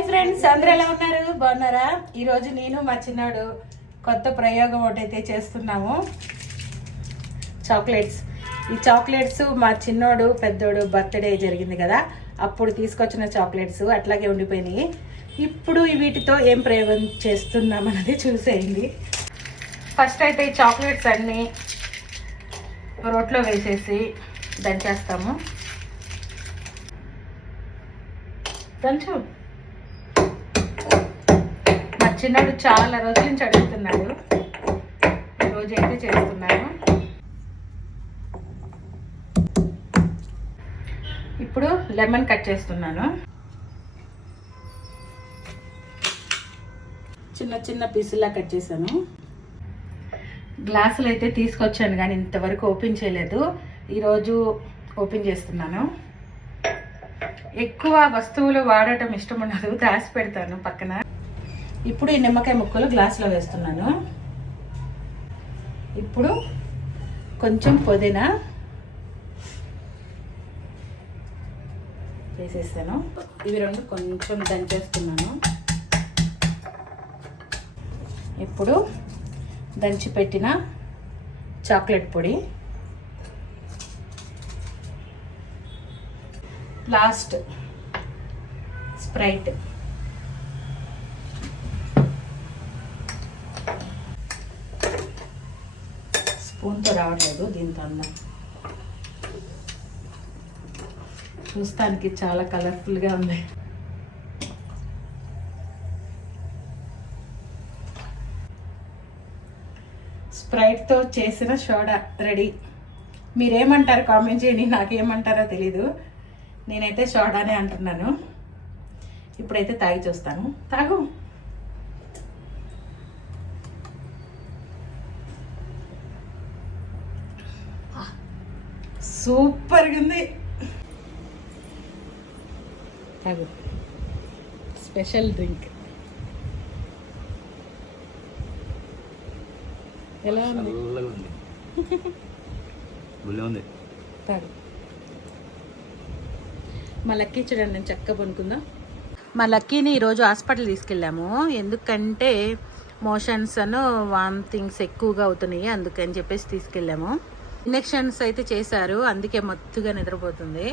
Hi friends, అందరూ ఎలా ఉన్నారు? బాగున్నారా? ఈరోజు నేను మా చిన్నాడు కొత్త ప్రయోగం ఒకటైతే చేస్తున్నాము. చాక్లెట్స్. ఈ చాక్లెట్స్ మా చిన్నోడు పెద్దోడు బర్త్డే జరిగింది కదా, అప్పుడు తీసుకొచ్చిన చాక్లెట్స్ అట్లాగే ఉండిపోయినాయి. ఇప్పుడు వీటితో ఏం ప్రయోగం చేస్తున్నాం అనేది చూసేయండి. ఫస్ట్ అయితే ఈ చాక్లెట్స్ అన్నీ రోట్లో వేసేసి దంచేస్తాము. దంచు. మా చిన్నడు చాలా రోజుల నుంచి అడుగుతున్నాడు, ఈరోజు అయితే చేస్తున్నాను. ఇప్పుడు లెమన్ కట్ చేస్తున్నాను. చిన్న చిన్న పీసులా కట్ చేశాను. గ్లాసులు అయితే తీసుకొచ్చాను కానీ ఇంతవరకు ఓపెన్ చేయలేదు. ఈరోజు ఓపెన్ చేస్తున్నాను. ఎక్కువ వస్తువులు వాడటం ఇష్టం ఉండదు, దాచి పెడతాను పక్కన. ఇప్పుడు ఈ నిమ్మకాయ ముక్కలు గ్లాసులో వేస్తున్నాను. ఇప్పుడు కొంచెం పుదీనా వేసేస్తాను. ఇవి రెండు కొంచెం దంచేస్తున్నాను. ఇప్పుడు దంచి పెట్టిన చాక్లెట్ పొడి, లాస్ట్ స్ప్రైట్. స్పూన్తో రావట్లేదు, దీంతో అన్నా. చూస్తానికి చాలా కలర్ఫుల్గా ఉంది. స్ప్రైట్తో చేసిన సోడా రెడీ. మీరేమంటారు కామెంట్ చేయండి, నాకేమంటారో తెలీదు. నేనైతే సోడానే అంటున్నాను. ఇప్పుడైతే తాగి చూస్తాను. తాగు. సూపర్గా ఉంది. తాగు. Special drink. ఎలా ఉంది? తాగు. మా లక్కీ చూడండి, నేను చక్కగా పనుకుందా. మా లక్కీని ఈరోజు హాస్పిటల్ తీసుకెళ్ళాము. ఎందుకంటే మోషన్స్ అను వామిటింగ్స్ ఎక్కువగా అవుతున్నాయి, అందుకని చెప్పేసి తీసుకెళ్ళాము. ఇంజెక్షన్స్ అయితే చేశారు, అందుకే మత్తుగా నిద్రపోతుంది.